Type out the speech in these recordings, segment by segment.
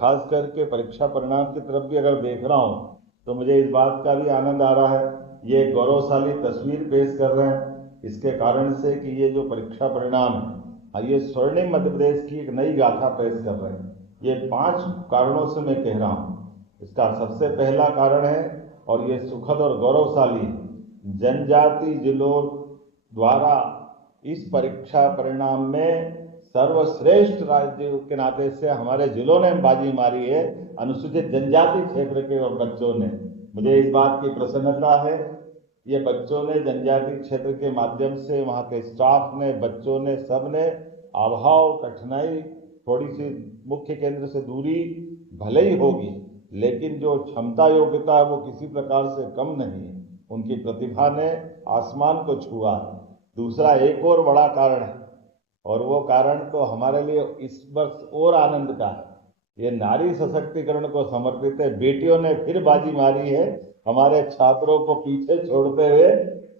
खास करके परीक्षा परिणाम की तरफ भी अगर देख रहा हूँ तो मुझे इस बात का भी आनंद आ रहा है, ये गौरवशाली तस्वीर पेश कर रहे हैं इसके कारण से कि ये जो परीक्षा परिणाम है ये स्वर्णिम मध्य प्रदेश की एक नई गाथा पेश कर रहे हैं। ये 5 कारणों से मैं कह रहा हूँ। इसका सबसे पहला कारण है, और ये सुखद और गौरवशाली, जनजाति जिलों द्वारा इस परीक्षा परिणाम में सर्वश्रेष्ठ राज्य के नाते से हमारे जिलों ने बाजी मारी है, अनुसूचित जनजाति क्षेत्र के और बच्चों ने। मुझे इस बात की प्रसन्नता है, ये बच्चों ने जनजाति क्षेत्र के माध्यम से, वहाँ के स्टाफ ने, बच्चों ने, सब ने अभाव, कठिनाई, थोड़ी सी मुख्य केंद्र से दूरी भले ही होगी, लेकिन जो क्षमता योग्यता है वो किसी प्रकार से कम नहीं है। उनकी प्रतिभा ने आसमान को छुआ है। दूसरा एक और बड़ा कारण है, और वो कारण तो हमारे लिए इस वर्ष और आनंद का है, ये नारी सशक्तिकरण को समर्पित है। बेटियों ने फिर बाजी मारी है, हमारे छात्रों को पीछे छोड़ते हुए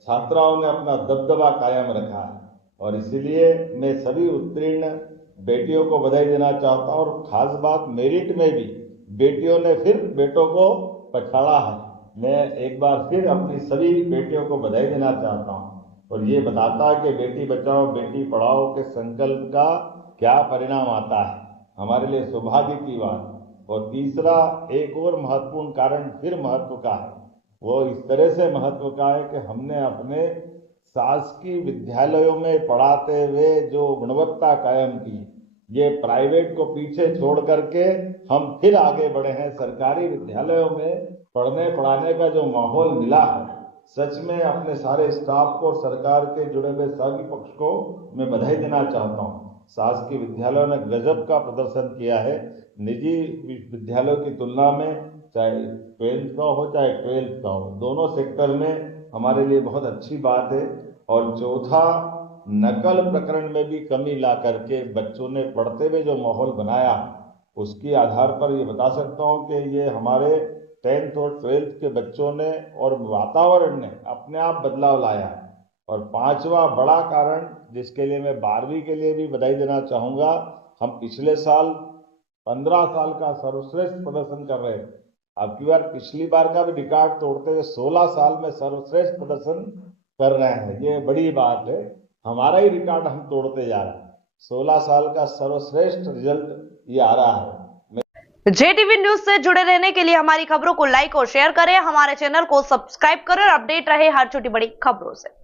छात्राओं ने अपना दबदबा कायम रखा है, और इसीलिए मैं सभी उत्तीर्ण बेटियों को बधाई देना चाहता हूँ। और खास बात, मेरिट में भी बेटियों ने फिर बेटों को पछाड़ा है। मैं एक बार फिर अपनी सभी बेटियों को बधाई देना चाहता हूँ, और ये बताता है कि बेटी बचाओ बेटी पढ़ाओ के संकल्प का क्या परिणाम आता है, हमारे लिए सौभाग्य की बात। और तीसरा एक और महत्वपूर्ण कारण फिर महत्व का है, वो इस तरह से महत्व का है कि हमने अपने शासकीय विद्यालयों में पढ़ाते हुए जो गुणवत्ता कायम की, ये प्राइवेट को पीछे छोड़ करके हम फिर आगे बढ़े हैं। सरकारी विद्यालयों में पढ़ने पढ़ाने का जो माहौल मिला है, सच में अपने सारे स्टाफ को, सरकार के जुड़े हुए सभी पक्ष को मैं बधाई देना चाहता हूँ। शासकीय विद्यालयों ने गजब का प्रदर्शन किया है, निजी विद्यालयों की तुलना में, चाहे 12th का हो चाहे 12th का हो, दोनों सेक्टर में हमारे लिए बहुत अच्छी बात है। और चौथा, नकल प्रकरण में भी कमी ला करके बच्चों ने पढ़ते हुए जो माहौल बनाया, उसके आधार पर ये बता सकता हूँ कि ये हमारे 10th और 12th के बच्चों ने और वातावरण ने अपने आप बदलाव लाया है। और 5वां बड़ा कारण, जिसके लिए मैं 12वीं के लिए भी बधाई देना चाहूँगा, हम पिछले साल 15 साल का सर्वश्रेष्ठ प्रदर्शन कर रहे थे। अब की बार पिछली बार का भी रिकॉर्ड तोड़ते हुए 16 साल में सर्वश्रेष्ठ प्रदर्शन कर रहे हैं। ये बड़ी बात है, हमारा ही रिकॉर्ड हम तोड़ते जा रहे हैं। 16 साल का सर्वश्रेष्ठ रिजल्ट ये आ रहा है। JTV न्यूज से जुड़े रहने के लिए हमारी खबरों को लाइक और शेयर करें, हमारे चैनल को सब्सक्राइब करें और अपडेट रहे हर छोटी बड़ी खबरों से।